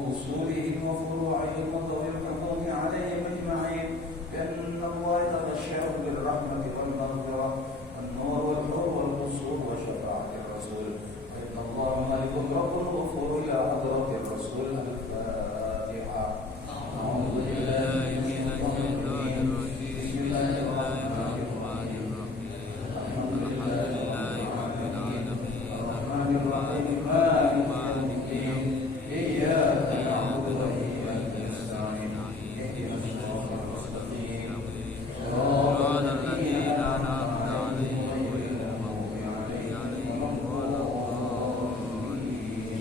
وأصولهم وفروعهم وذوي الحقوق عليهم أجمعين بأن الله يتبشر بالرحمة والمغفرة والنور والحور والقصور وشفاعة الرسول وإن الله مالك رب غفور إلى حضرة الرسول. الفاتحة. أعوذ بالله من الشيطان الرجيم. بسم الله الرحمن الرحيم. الحمد لله رب العالمين الرحمن الرحيم مالك يوم الدين إياك نعبد وإياك نستعين اهدنا الصراط المستقيم صراط الذين أنعمت عليهم غير المغضوب عليهم ولا الضالين.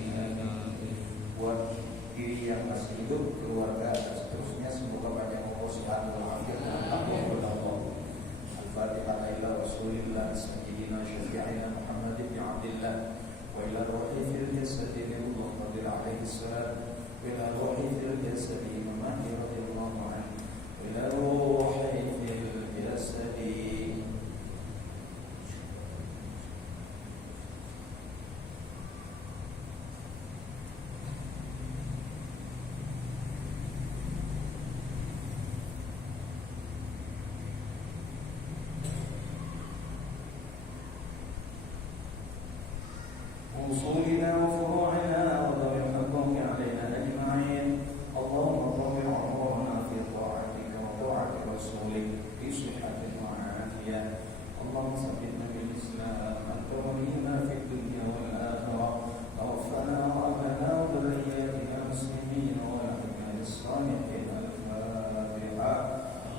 Buat diri yang masih hidup, keluarga dan seterusnya, semoga banyak umur sehat walafiat dan akhir Allah. Al-Fatihah ila Rasulillah sayyidina syafi'ina Muhammad ibn Abdillah wa ila ruhi fil jasadi Muhammad alaihi salam wa ila ruhi fil jasadi Muhammad radhiyallahu anhu wa ila ruhi fil jasadi. أصولنا وفروعنا وذوي الحقوق علينا أجمعين. اللهم طول عمرنا في طاعتك وطاعة رسولك في صحة وعافية. اللهم ثبتنا بالإسلام أنت ولينا في الدنيا والآخرة. توفنا وأهلنا وذرياتنا مسلمين والحقنا بالصالحين. الفاتحة.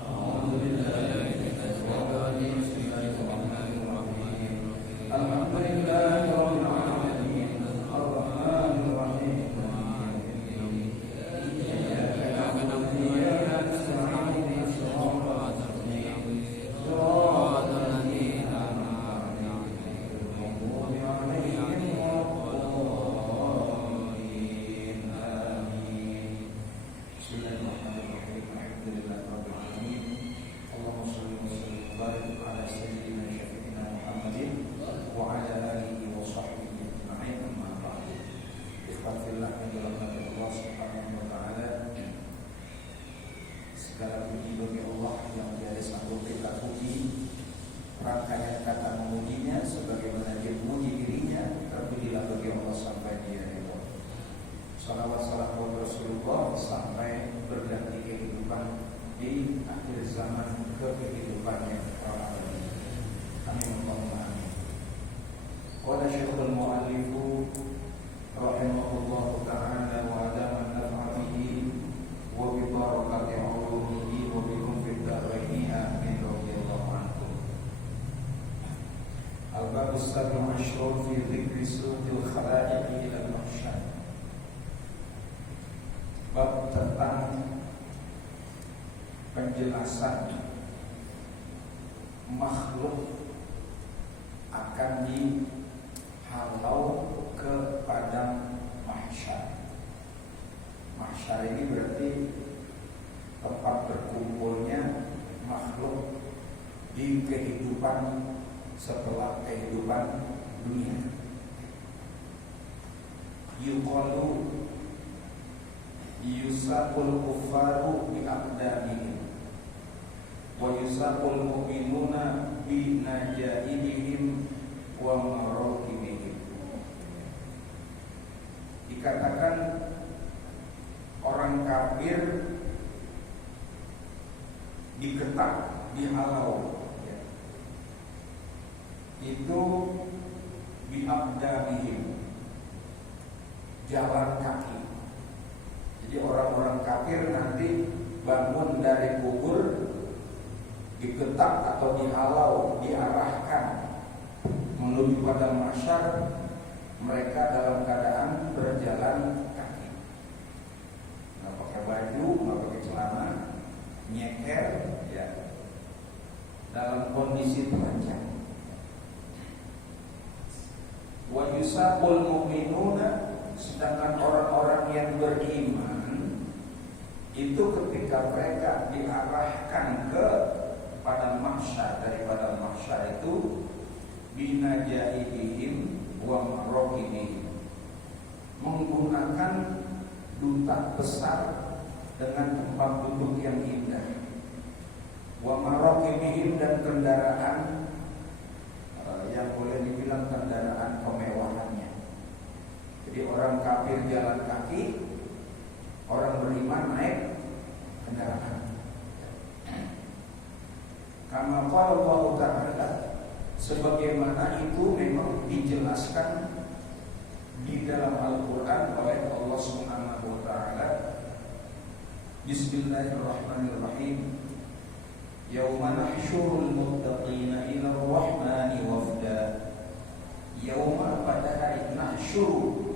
أعوذ بالله من الشيطان الرجيم. بسم الله الرحمن الرحيم. الحمد لله رب العالمين الرحمن الرحيم مالك يوم الدين إياك نعبد وإياك نستعين صراط الذين أنعمت عليهم غير المغضوب عليهم ولا الضالين. آمين. بسم الله الرحمن الرحيم. الحمد لله رب العالمين. اللهم صل وسلم وبارك على سيدنا شفيعنا محمد وعلى آله وصحبه أجمعين. أما بعد. Ikhwatillah yang dirahmati Allah Subhanahu wa taala. Segala puji bagi Allah yang tiada sanggup kita puji. Rangkaian kata memujinya sebagaimana dia memuji dirinya, terpujilah bagi Allah sampai dia ridha. Salawat salam buat Rasulullah sampai berganti kehidupan di akhir zaman ke kehidupannya para nabi. Amin Allahumma amin. Qala Syekhul Mu'allifu rahimahullahu ta'ala wa adama an-naf'a bihi wa bi barakati 'ulumihi wa bikum fid daraini amin radhiyallahu anhu. Al-bab as-sabi'u 'ashrun fi dhikri su'il khalaiqi ila al-mahsyar. Bab tentang penjelasan makhluk akan dihalau ke padang mahsyar. Mahsyar ini berarti tempat berkumpulnya makhluk di kehidupan setelah kehidupan dunia. Yuqalu yusaqul kuffaru bi aqdamihim wa yusaqul mu'minuna bi najaibihim wa maraqibihim. Dikatakan orang kafir diketak, dihalau, ya. Itu bi'abdamihim, jalan kaki. Jadi orang-orang kafir nanti bangun dari kubur, diketak atau dihalau, diarahkan menuju pada mahsyar. Mereka dalam keadaan berjalan kaki, nggak pakai baju, nggak pakai celana, nyeker, ya, dalam kondisi telanjang. Wa yusaqul mu'minuna, sedangkan orang-orang yang beriman itu ketika mereka diarahkan ke pada mahsyar, daripada mahsyar itu binajaihim wa maraqibihim, menggunakan duta besar dengan tempat duduk yang indah. Wa maraqibihim, dan kendaraan yang boleh dibilang kendaraan kemewahannya. Jadi orang kafir jalan kaki, orang beriman naik kendaraan. Kama qala Allah Ta'ala, sebagaimana itu memang dijelaskan di dalam Al-Quran oleh Allah Subhanahu wa Ta'ala. Bismillahirrahmanirrahim. Yauma nahsyurul muttaqina ila ar-rahmani wafda. Yauma, pada hari nahsyuru,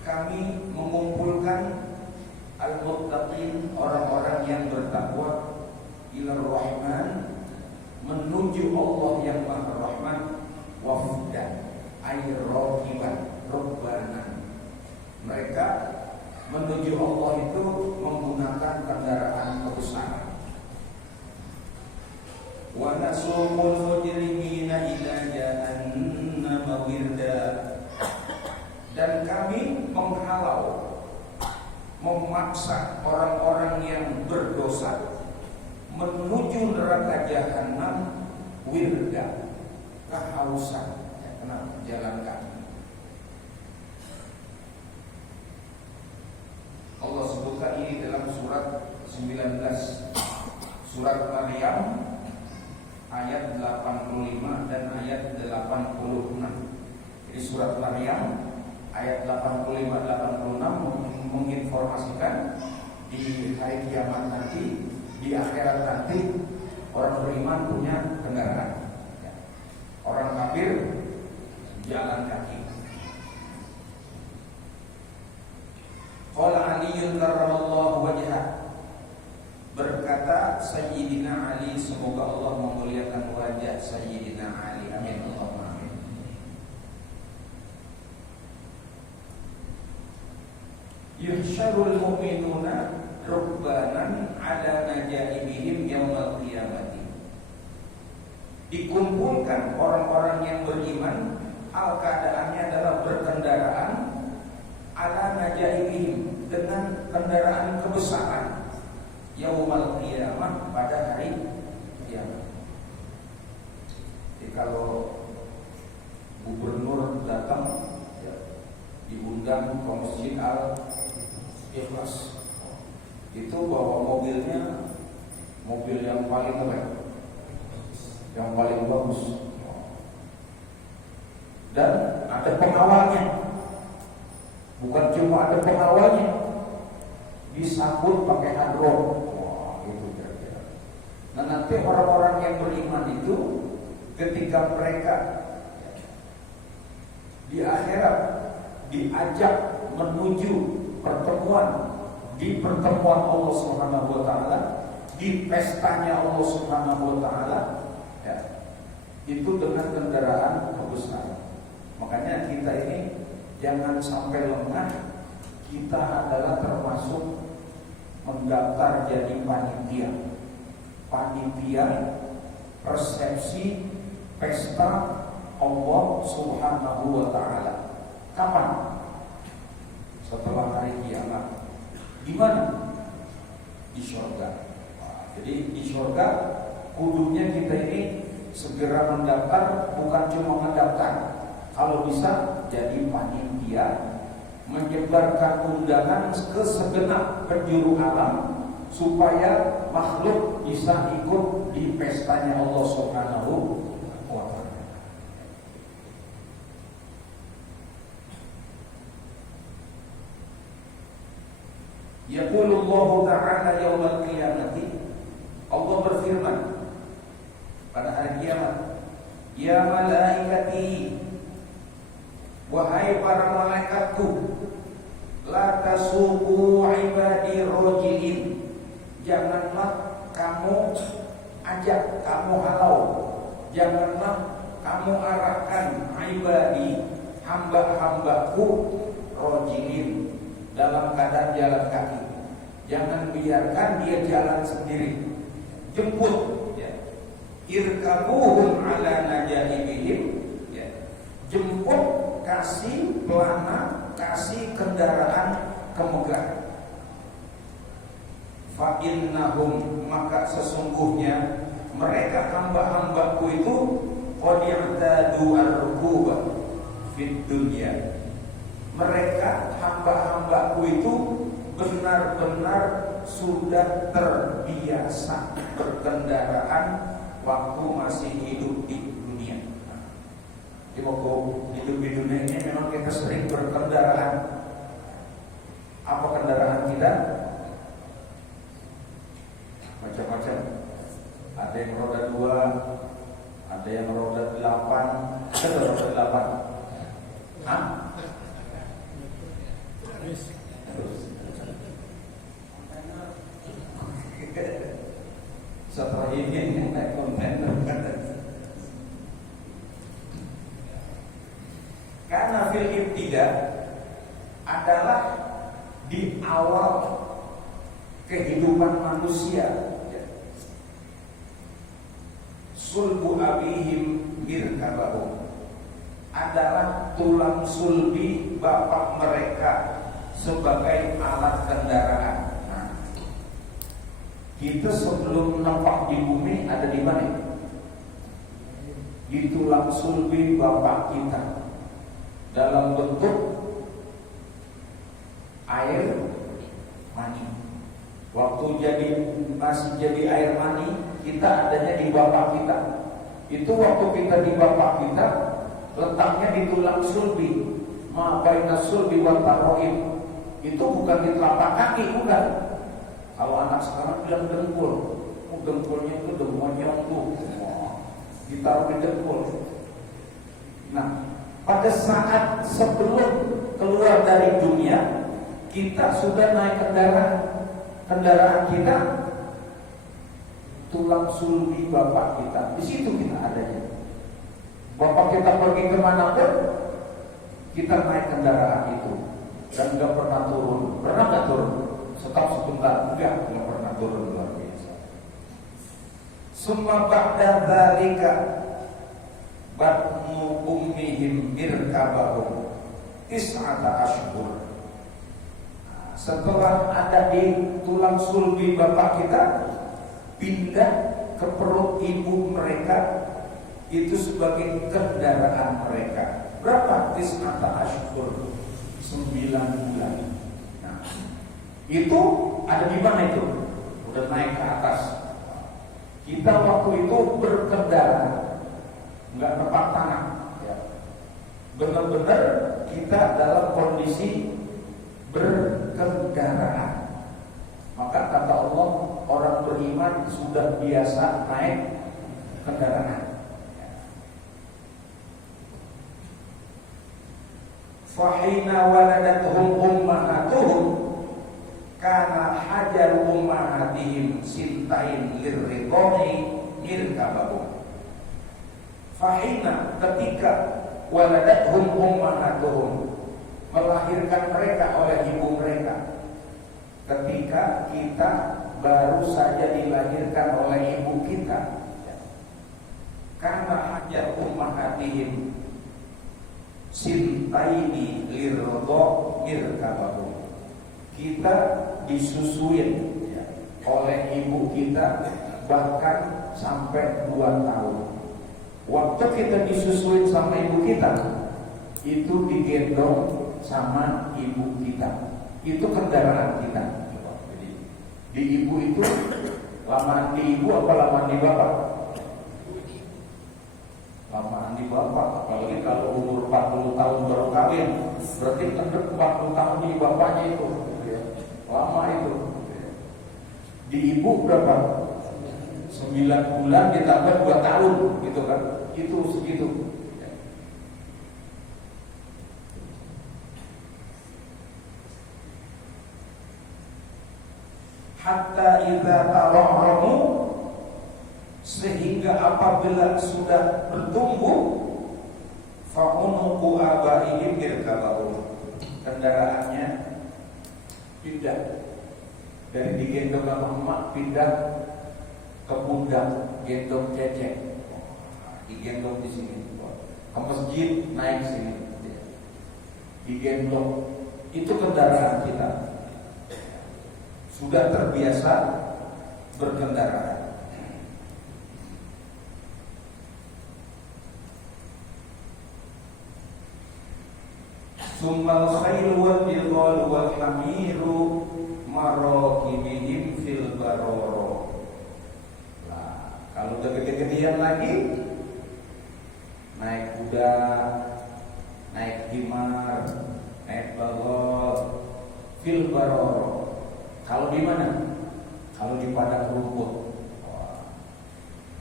kami mengumpulkan al-muttaqin, orang-orang yang bertakwa, ila ar-rahman, menuju Allah yang Maha Rahman, wafda, ay raqiban, rukbanan. Mereka menuju Allah itu menggunakan kendaraan kebesaran. Wa nasuqul mujrimina ila jahannam wirda, dan kami menghalau, memaksa orang-orang yang berdosa menuju neraka jahanam wirda, kehausan, kenapa? Jalan kaki. Allah sebutkan ini dalam surat 19, surat Maryam ayat 85 dan ayat 86. Jadi surat Maryam ayat 85-86 menginformasikan di hari kiamat nanti, di akhirat nanti, orang beriman punya kendaraan, orang kafir jalan kaki. Qala Aliyyun karramallahu wajhah, berkata Sayyidina Ali, semoga Allah memuliakan wajah Sayyidina Ali, amin Allahumma amin. Yuhsyarul mu'minuna rukbanan ala najaibihim yaumal qiyamati, dikumpulkan orang-orang yang beriman, keadaannya adalah berkendaraan, ala najaibihim, dengan kendaraan kebesaran, yaumal qiyamah, pada hari kiamat. Jadi kalau gubernur datang, ya, diundang ke Masjid Al-Ikhlas, itu bawa mobilnya, mobil yang paling keren, yang paling bagus, dan ada pengawalnya. Bukan cuma ada pengawalnya, disambut pakai hadron. Wah, itu kira-kira. Nah, nanti orang-orang yang beriman itu ketika mereka di akhirat diajak menuju pertemuan, di pertemuan Allah Subhanahu wa Ta'ala, di pestanya Allah Subhanahu wa Ta'ala, ya, itu dengan kendaraan kebesaran. Makanya kita ini jangan sampai lengah. Kita adalah termasuk mendaftar jadi panitia resepsi pesta Allah Subhanahu wa Ta'ala. Kapan? Setelah hari kiamat. Di mana? Di surga. Jadi di surga kudunya kita ini segera mendaftar, bukan cuma mendaftar. Kalau bisa jadi panitia, menyebarkan undangan ke segenap penjuru alam supaya makhluk bisa ikut di pestanya Allah Subhanahu wa Ta'ala. Yaqulullahu ta'ala yaumal qiyamati, Allah berfirman pada hari kiamat, ya malaikati, wahai para malaikatku, la tasuqu ibadi rajilin, janganlah kamu ajak, kamu halau, janganlah kamu arahkan ibadi, hamba-hambaku, rajilin, dalam keadaan jalan kaki. Jangan biarkan dia jalan sendiri, jemput, ya. Irkabuhum ala najaibihim, ya. Jemput, kasih pelana, kasih kendaraan kemegah. Fa innahum, maka sesungguhnya mereka hamba-hambaku itu qad i'tadu ar-rukuba fid dunya. Mereka hamba-hambaku itu benar-benar sudah terbiasa berkendaraan waktu masih hidup di dunia. Di waktu hidup di dunia ini memang kita sering berkendaraan. Apa kendaraan kita? Macam-macam. Ada yang roda 2, ada yang roda 8. Ada roda 8. Hah? Setelah ini naik kontainer. Karena fil ibtida adalah di awal kehidupan manusia. Sulbu abihim mirkabahum adalah tulang sulbi bapak mereka sebagai alat kendaraan. Nah, kita sebelum nampak di bumi ada di mana? Di tulang sulbi bapak kita dalam bentuk air mani. Waktu masih jadi air mani, kita adanya di bapak kita. Itu waktu kita di bapak kita, letaknya di tulang sulbi, ma baina sulbi wal tarroib. Itu bukan di telapak kaki, bukan. Kalau anak sekarang bilang dengkul, dengkulnya itu dengkulnya tuh, ditaruh di dengkul. Nah, pada saat sebelum keluar dari dunia, kita sudah naik kendaraan kita, tulang sulbi bapak kita. Di situ kita adanya. Bapak kita pergi kemana pun, kita naik kendaraan itu dan nggak pernah turun. Pernah nggak turun? Stop sebentar, nggak pernah turun, luar biasa. Summa ba'da dzalika batnu ummihim mirkabahum tis'ata ashhur. Setelah ada di tulang sulbi bapak kita, pindah ke perut ibu mereka, itu sebagai kendaraan mereka. Berapa? Tis'ata ashhur, 9 bulan. Nah, itu ada di mana itu? Udah naik ke atas. Kita waktu itu berkendara, nggak tepat tanah, ya. Benar-benar kita dalam kondisi berkendaraan. Maka kata Allah, orang beriman sudah biasa naik kendaraan. Fahina waladathum ummahatuhum kana hajar ummahatihim sintain lirridhoni irkabahum. Fahina, ketika waladathum ummahatuhum, melahirkan mereka oleh ibu mereka. Ketika kita baru saja dilahirkan oleh ibu kita, karena hajar ummahatihim sintaini lirridho mirkabahum, kita disusuin oleh ibu kita bahkan sampai 2 tahun. Waktu kita disusuin sama ibu kita, itu digendong sama ibu kita. Itu kendaraan kita. Jadi di ibu itu, lamaan di ibu apa lamaan di bapak? Lamaan di bapak. Apalagi kalau umur 40 tahun baru kawin, berarti kendek 40 tahun di bapaknya itu. Lama itu. Di ibu berapa? 9 bulan ditambah 2 tahun, gitu kan? Itu segitu. Hatta idza tarahramu, sehingga apabila sudah bertumbuh, fa'unuqu abaihim irkabahum, kendaraannya pindah dari digendong sama emak, pindah ke pundak, gendong cecek, digendong di sini, ke masjid naik sini, digendong. Itu kendaraan kita. sudah terbiasa berkendaraan. Summal khairu wal bighal wal hamiru marakibihim fil baroro. Nah, kalau udah gede-gedean lagi, naik kuda, naik himar, naik baghal fil baroro. Kalau di mana? Kalau di padang rumput,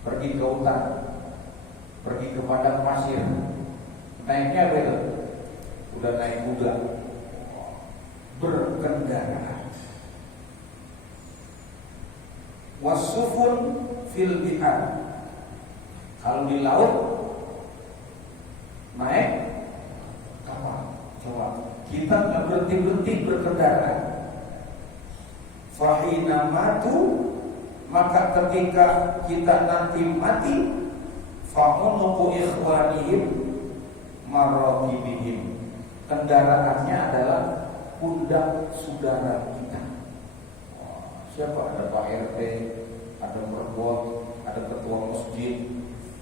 pergi ke hutan, pergi ke padang pasir, naiknya apa itu? Udah naik kuda, berkendara. Wasufun fil bihar. Kalau di laut naik kapal. Coba kita nggak berhenti berkendara. Fahina matu, maka ketika kita nanti mati, fahunuku ikhwanihim marakibihim. Kendaraannya adalah pundak saudara kita. Siapa? Ada Pak RT, ada perbuat, ada ketua masjid,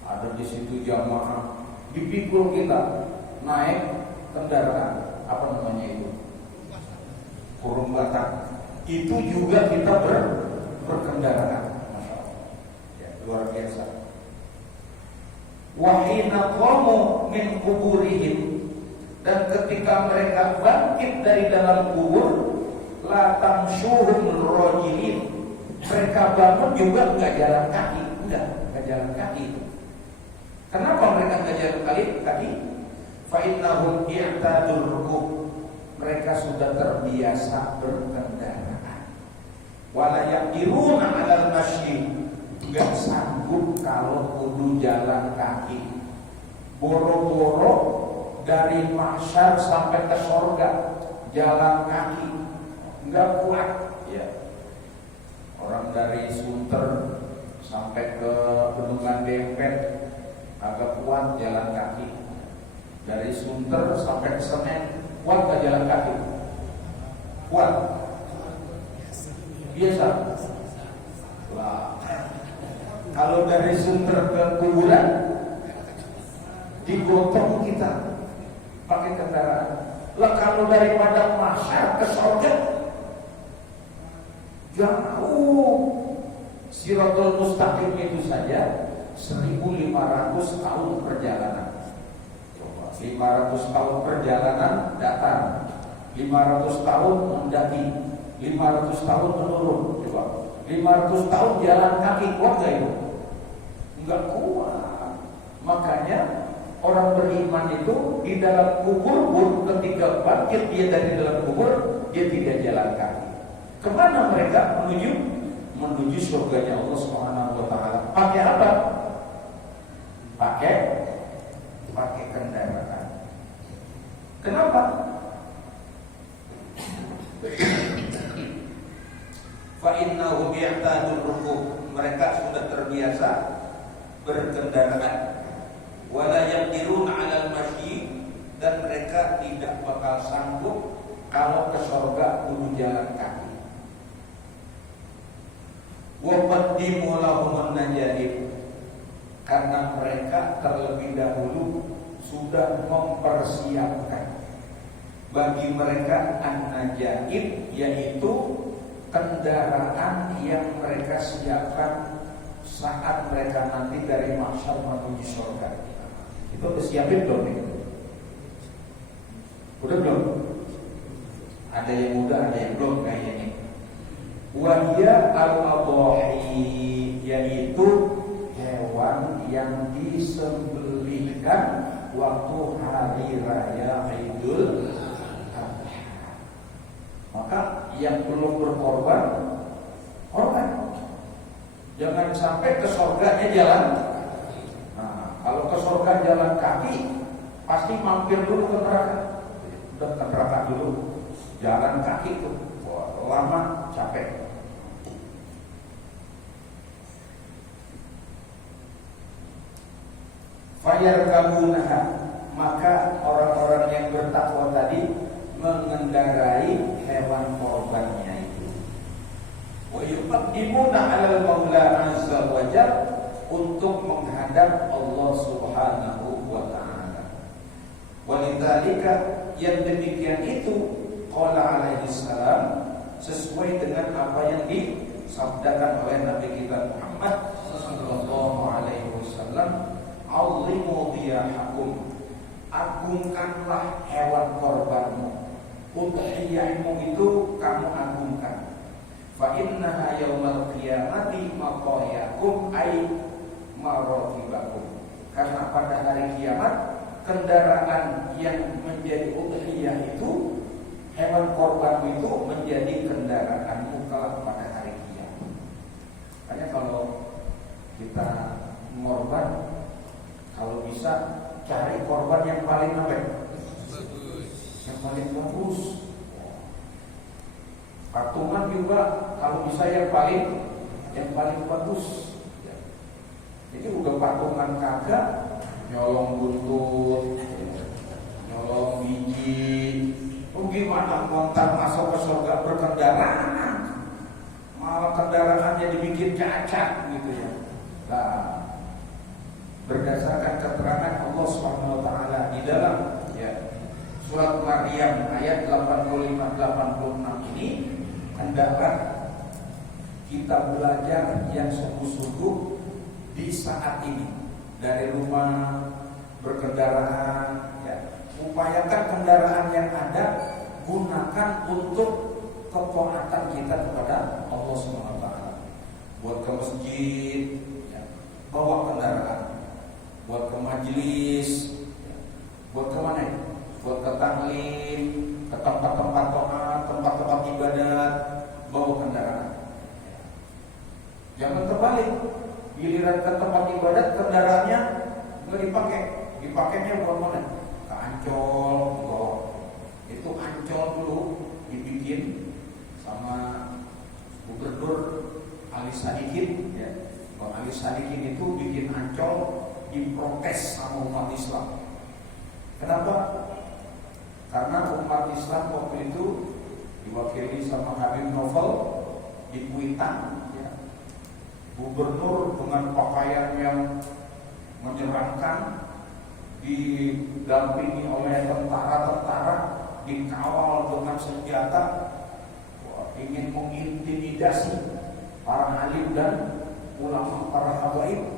ada di situ jamaah. Dipikul kita naik kendaraan, apa namanya itu? Kurung batang. Itu juga kita berkendaraan. Masya Allah, ya, luar biasa. Wahina qamu min kuburihim, dan ketika mereka bangkit dari dalam kubur, la tamsyuhum rajilin, mereka bangun juga enggak jalan kaki, enggak jalan kaki. Kenapa mereka enggak jalan kaki? Fa innahum i'tadul rukub, mereka sudah terbiasa berkendaraan. Wala yaqdiruna 'alal masyi, enggak sanggup kalau kudu jalan kaki. Boro-boro dari mahsyar sampai ke surga jalan kaki enggak kuat, ya. Orang dari Sunter sampai ke Bendungan Dempet agak kuat jalan kaki. Dari Sunter sampai ke Senen kuat gak jalan kaki? Kuat? Biasa. Wah. Kalau dari Sunter ke kuburan digotong kita pakai kendaraan. Lah kalau daripada mahsyar ke surga jauh. Siratul Mustaqim itu saja 1500 tahun perjalanan. Coba 500 tahun perjalanan datar, 500 tahun mendaki, 500 tahun menurun. Coba 500 tahun jalan kaki, kuat gak itu? Enggak kuat. Makanya orang beriman itu di dalam kubur pun ketika bangkit dia dari dalam kubur, dia tidak jalan kaki. Kemana mereka menuju? Menuju surganya Allah Subhanahu wa taala. Pakai apa? Pakai kendaraan. Kenapa? Fa innahum ya'tadul rukub, mereka sudah terbiasa berkendaraan. Wala yaqdiruna 'alal masyi, dan mereka tidak bakal sanggup kalau ke surga kudu jalan kaki. Wa qaddimu lahum an-najib, karena mereka terlebih dahulu sudah mempersiapkan bagi mereka an-najaib, yaitu kendaraan yang mereka siapkan saat mereka nanti dari mahsyar menuju surga. Itu udah siapin belum nih? Udah belum? Ada yang udah, ada yang belum kayaknya nih. Wahya al-adhahi, yaitu hewan yang disembelihkan waktu hari raya Idul Adha. Maka yang belum berkorban, korban. Jangan sampai ke surganya jalan. Nah, kalau ke surga jalan kaki, pasti mampir dulu ke neraka. Udah ke neraka dulu, jalan kaki tuh, lama, capek. Fayarkabunaha, maka orang-orang yang bertakwa tadi mengendarai hewan korbannya itu. wa yuqaddimuna 'alal Maula 'azza wa jalla, untuk menghadap Allah Subhanahu wa taala. Walidzalika, yang demikian itu qala alaihi salam, sesuai dengan apa yang disabdakan oleh Nabi kita Muhammad sallallahu alaihi wasallam, "Azimu dhiyahakum", agungkanlah hewan korbanmu, udhiyahmu itu kamu agungkan. Fa innaha yaumal qiyamati maqayakum ay marakibakum, karena pada hari kiamat kendaraan yang menjadi udhiyah itu, hewan korban itu menjadi kendaraanmu kelak pada hari kiamat. Makanya kalau kita korban, kalau bisa cari korban yang paling apa? Yang paling bagus. Patungan juga kalau bisa yang paling bagus. Jadi udah patungan kagak, nyolong buntut, nyolong biji, gimana montar masuk ke surga berkendaraan, malah kendaraannya dibikin cacat gitu ya. Nah, berdasarkan keterangan Allah Subhanahu wa taala di dalam surat Maryam ayat 85-86 ini, hendaklah kita belajar yang sungguh-sungguh di saat ini dari rumah berkendaraan, upayakan kendaraan yang ada gunakan untuk ketaatan kita kepada Allah Subhanahu wa taala. Buat ke masjid, bawa kendaraan. Buat ke majelis, buat ke mana? Buat ke taklim, ke tempat-tempat doa, tempat-tempat ibadat, bawa kendaraan. Jangan terbalik. Giliran ke tempat ibadat kendaraannya nggak dipakai, dipakainya buat mana? Ke Ancol, itu Ancol dulu dibikin sama Gubernur Ali Sadikin, Bang Ali Sadikin itu bikin Ancol, diprotes sama umat Islam. Kenapa? Karena umat Islam waktu itu diwakili sama Habib Novel di Kuitang. Gubernur dengan pakaian yang menyeramkan, didampingi oleh tentara-tentara, dikawal dengan senjata, ingin mengintimidasi para alim dan ulama, para habaib.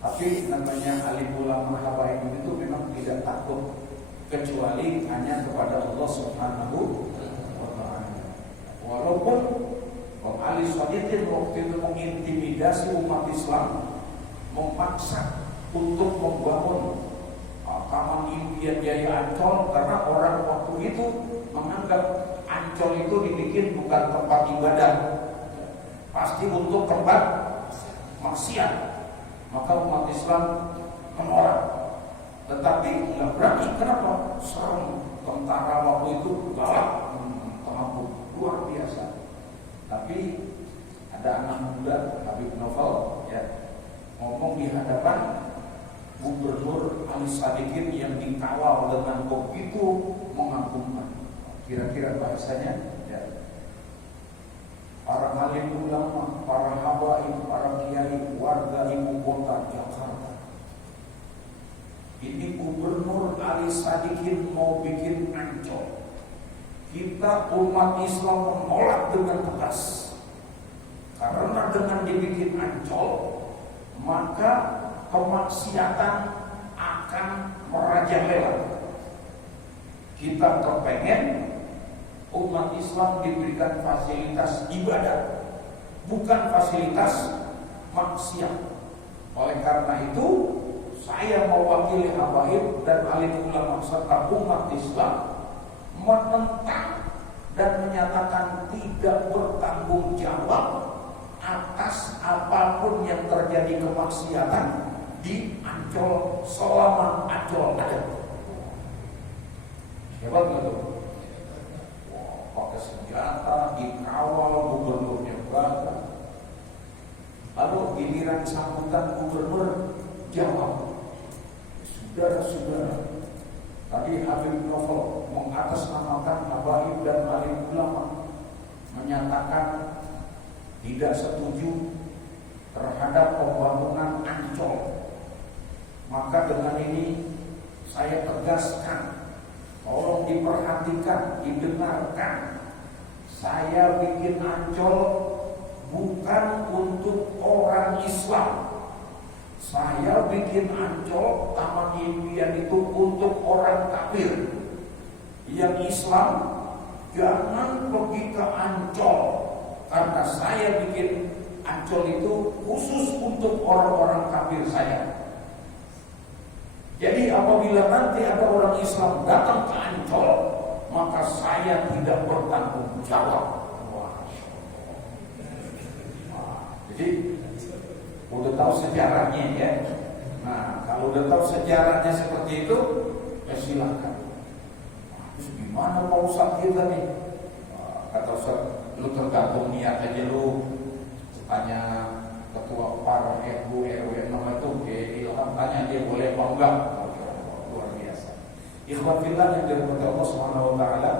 Tapi namanya alim ulama habaib itu memang tidak takut kecuali hanya kepada Allah Subhanahu wa taala. Walaupun Bang Ali Sadikin waktu itu mengintimidasi umat Islam, memaksa untuk membangun Taman Impian Jaya Ancol, karena orang waktu itu menganggap Ancol itu dibikin bukan tempat ibadah, pasti untuk tempat maksiat. Maka umat Islam menolak, tetapi nggak berani. Kenapa? Serem, tentara waktu itu galak, luar biasa. Tapi ada anak muda Habib Novel ngomong di hadapan Gubernur Ali Sadikin yang dikawal dengan begitu mengagumkan. Kira-kira bahasanya, para alim ulama, para habaib, para kiai, warga ibu kota Jakarta. Ini Gubernur Ali Sadikin mau bikin Ancol. Kita umat Islam menolak dengan tegas. Karena dengan dibikin Ancol, maka kemaksiatan akan merajalela. Kita kepengen umat Islam diberikan fasilitas ibadah, bukan fasilitas maksiat. Oleh karena itu, saya mewakili habaib dan alim ulama serta umat Islam menentang dan menyatakan tidak bertanggung jawab atas apapun yang terjadi kemaksiatan di Ancol selama Ancol ada. Hebat nggak tuh? Pakai senjata, dikawal, gubernurnya banyak. Lalu giliran sambutan gubernur jawab, saudara-saudara, tadi Habib Novel mengatasnamakan habaib dan alim ulama, menyatakan tidak setuju terhadap pembangunan Ancol. Maka dengan ini saya tegaskan, tolong diperhatikan, didengarkan. Saya bikin Ancol bukan untuk orang Islam. Saya bikin Ancol Taman Impian itu untuk orang kafir. Yang Islam jangan pergi ke Ancol, karena saya bikin Ancol itu khusus untuk orang-orang kafir saya. Jadi apabila nanti ada orang Islam datang ke Ancol, maka saya tidak bertanggung jawab. Jadi udah tahu sejarahnya ya. Nah, kalau udah tahu sejarahnya seperti itu, ya silakan. Terus gimana Pak Ustaz kita nih? Kata Ustaz, lu tergantung niat aja lu. Tanya ketua PAR, RW, RW 6 itu, Ilham tanya dia boleh apa enggak? Luar biasa. Ikhwan fillah yang dirahmati Allah Subhanahu wa taala,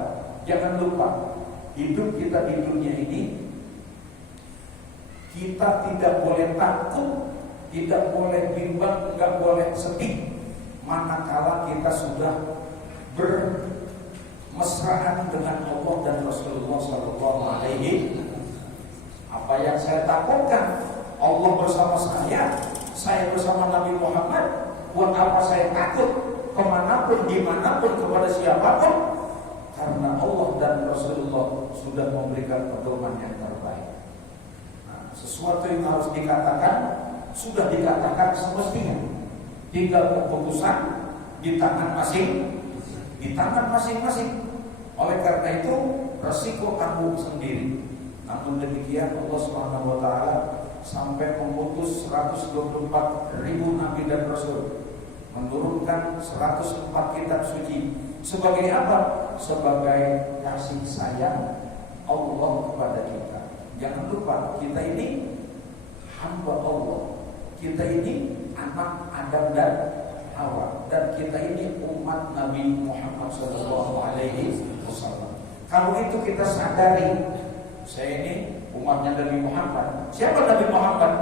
jangan lupa hidup kita di dunia ini, kita tidak boleh takut, tidak boleh bimbang, enggak boleh sedih manakala kita sudah bermesraan dengan Allah dan Rasulullah sallallahu alaihi. Apa yang saya takutkan, Allah bersama saya bersama Nabi Muhammad. Buat apa saya takut kemanapun, dimanapun, kepada siapapun? Karena Allah dan Rasulullah sudah memberikan pedoman yang terbaik. Nah, sesuatu yang harus dikatakan sudah dikatakan semestinya. Tinggal keputusan di tangan masing-masing. Oleh karena itu resiko tanggung sendiri. Namun demikian Allah Subhanahu wa taala sampai memutus 124.000 nabi dan rasul, menurunkan 104 kitab suci. Sebagai apa? Sebagai kasih sayang Allah kepada kita. Jangan lupa, kita ini hamba Allah. Kita ini anak Adam dan Hawa, dan kita ini umat Nabi Muhammad SAW. Kalau itu kita sadari, saya ini umatnya Nabi Muhammad. Siapa Nabi Muhammad?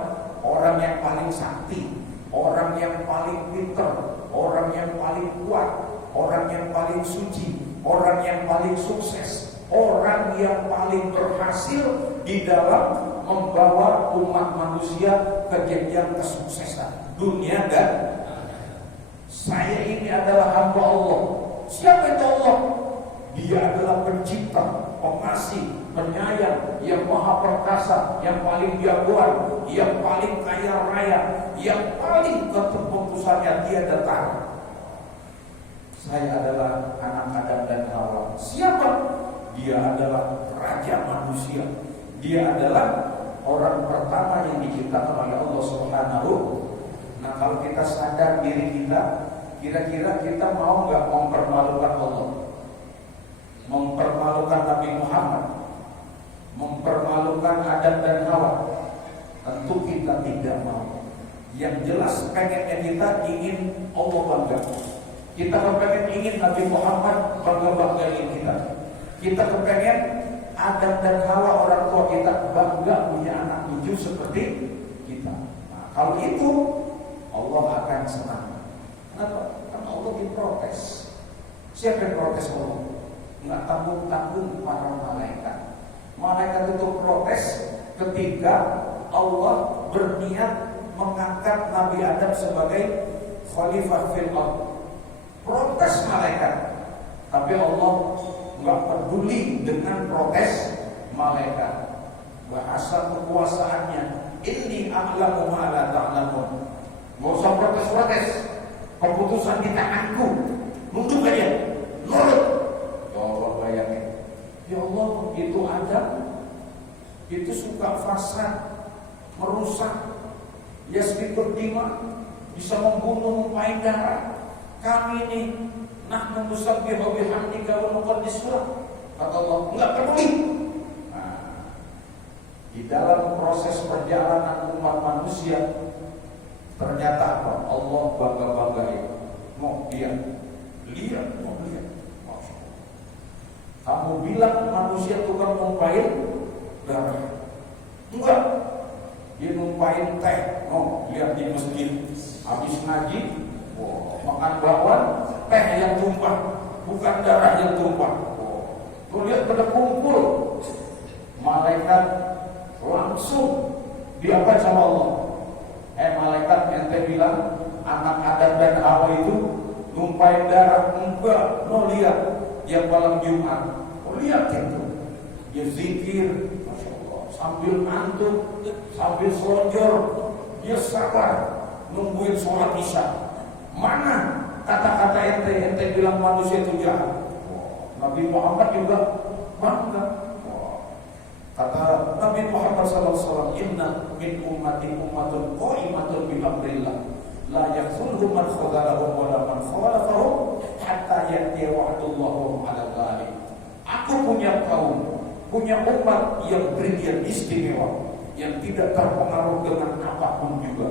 Orang yang paling sakti, orang yang paling pintar, orang yang paling kuat, orang yang paling suci, orang yang paling sukses, orang yang paling berhasil di dalam membawa umat manusia ke jenjang kesuksesan dunia dan saya ini adalah hamba Allah. Siapa itu Allah? Dia adalah pencipta, pengasih, penyayang, yang maha perkasa, yang paling jagoan, yang paling kaya raya, yang paling keputusannya tiada tara. Saya adalah anak Adam dan Hawa. Siapa? Dia adalah raja manusia. Dia adalah orang pertama yang diciptakan oleh Allah Subhanahu. Nah, kalau kita sadar diri kita, kira-kira kita mau nggak mempermalukan Allah, mempermalukan Nabi Muhammad, mempermalukan Adam dan Hawa? Tentu kita tidak mau. Yang jelas pengennya kita ingin Allah bangga. Kita kepengen ingin Nabi Muhammad bangga-banggain kita. Kita kepengen Adam dan Hawa orang tua kita bangga punya anak cucu seperti kita. Nah, kalau itu Allah akan senang. Kenapa? Karena Allah diprotes. Siapa yang protes Allah? Nggak tanggung-tanggung para malaikat. Malaikat itu protes ketika Allah berniat mengangkat Nabi Adam sebagai khalifah fil ardh. Protes malaikat, tapi Allah nggak peduli dengan protes malaikat. Bahasa kekuasaannya, inni a'lamu ma la ta'lamun. Nggak usah protes-protes, keputusan di tanganku, nunduk aja, nurut. Ya Allah, bayangin, ya Allah, begitu Adam itu suka fasad, merusak, yasfikur dima, bisa membunuh, menumpahin darah. Kami ini nahnu nusabbihu bihamdika wa nuqaddis lak. Kata Allah, enggak peduli. Nah, di dalam proses perjalanan umat manusia ternyata apa? Allah bangga-banggain. Mau lihat, mau lihat. Kamu bilang manusia tukang numpahin darah. Enggak. Dia numpain teh. Oh, lihat di masjid habis ngaji, makan bakwan, teh yang tumpah, bukan darah yang tumpah. Tuh lihat pada kumpul. Malaikat langsung diangkat sama Allah. Malaikat ente bilang anak Adam dan Hawa itu numpain darah. Enggak, no lihat yang malam Jumat. Lihat itu. Dia zikir, Masya Allah, sambil ngantuk, sambil selonjor, dia sabar nungguin sholat isya. Mana kata-kata ente bilang manusia itu jahat? Nabi Muhammad juga bangga. Kata Nabi Muhammad SAW, inna min ummati ummatun qa'imatun bi amrillah la yakhzulhum man khadalahum wa la man khalafahum hatta ya'ti wa'dullahu 'ala dzalik. Aku punya kaum, punya umat yang brilian, istimewa, yang tidak terpengaruh dengan apapun juga.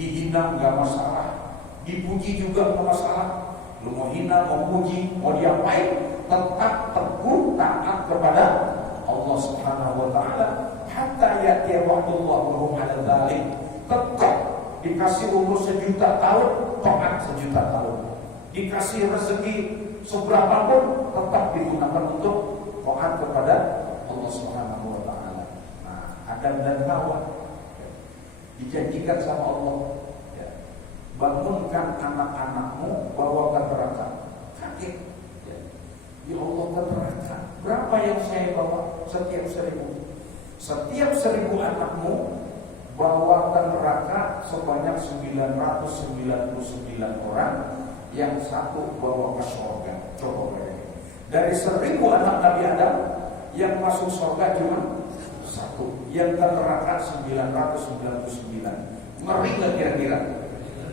Dihina enggak masalah, dipuji juga enggak masalah. Lu mau hina, mau puji, mau diapain, tetap teguh taat kepada Allah Subhanahu wa taala hatta ya'ti wa'dullahu 'ala dzalik. Tetap dikasih umur 1.000.000 tahun, taat 1.000.000 tahun. Dikasih rezeki seberapa pun tetap digunakan untuk taat kepada Allah Subhanahu wa taala. Nah, Adam dan Hawa dijanjikan sama Allah, bangunkan anak-anakmu, bawa ke neraka. Kaget. Ya Allah, ke neraka. Berapa yang saya bawa? Setiap 1.000. Setiap 1.000 anakmu bawa ke neraka sebanyak 999 orang, yang satu bawa ke surga. Coba bayangin. Dari 1.000 anak Nabi Adam, yang masuk surga cuma satu, yang ke neraka 999. Ngeri gak kira-kira?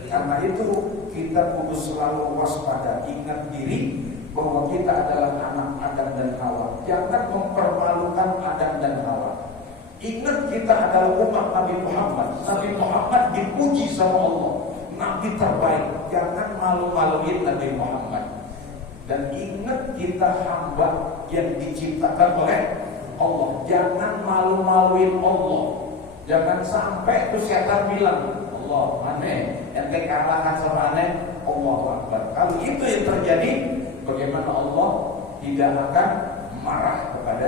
Karena itu kita kudu selalu waspada, ingat diri bahwa kita adalah anak Adam dan Hawa. Jangan mempermalukan Adam dan Hawa. Ingat kita adalah umat Nabi Muhammad. Nabi Muhammad dipuji sama Allah, Nabi terbaik. Jangan malu-maluin Nabi Muhammad. Dan ingat kita hamba yang diciptakan oleh Allah. Jangan malu-maluin Allah. Jangan sampai itu setan bilang, Allah aneh, ente kalahkan sama aneh, Allahu Akbar. Kalau itu yang terjadi, bagaimana Allah tidak akan marah kepada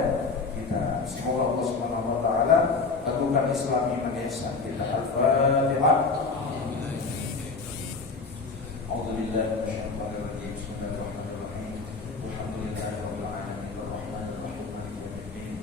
kita. Semoga Allah Subhanahu wa taala teguhkan Islam iman ihsan kita. Al-Fatihah. A'udzubillahi minasyaitonir rajim. Bismillahirrahmanirrahim. Alhamdulillahirabbil alamin arrahmanirrahim maliki yaumiddin.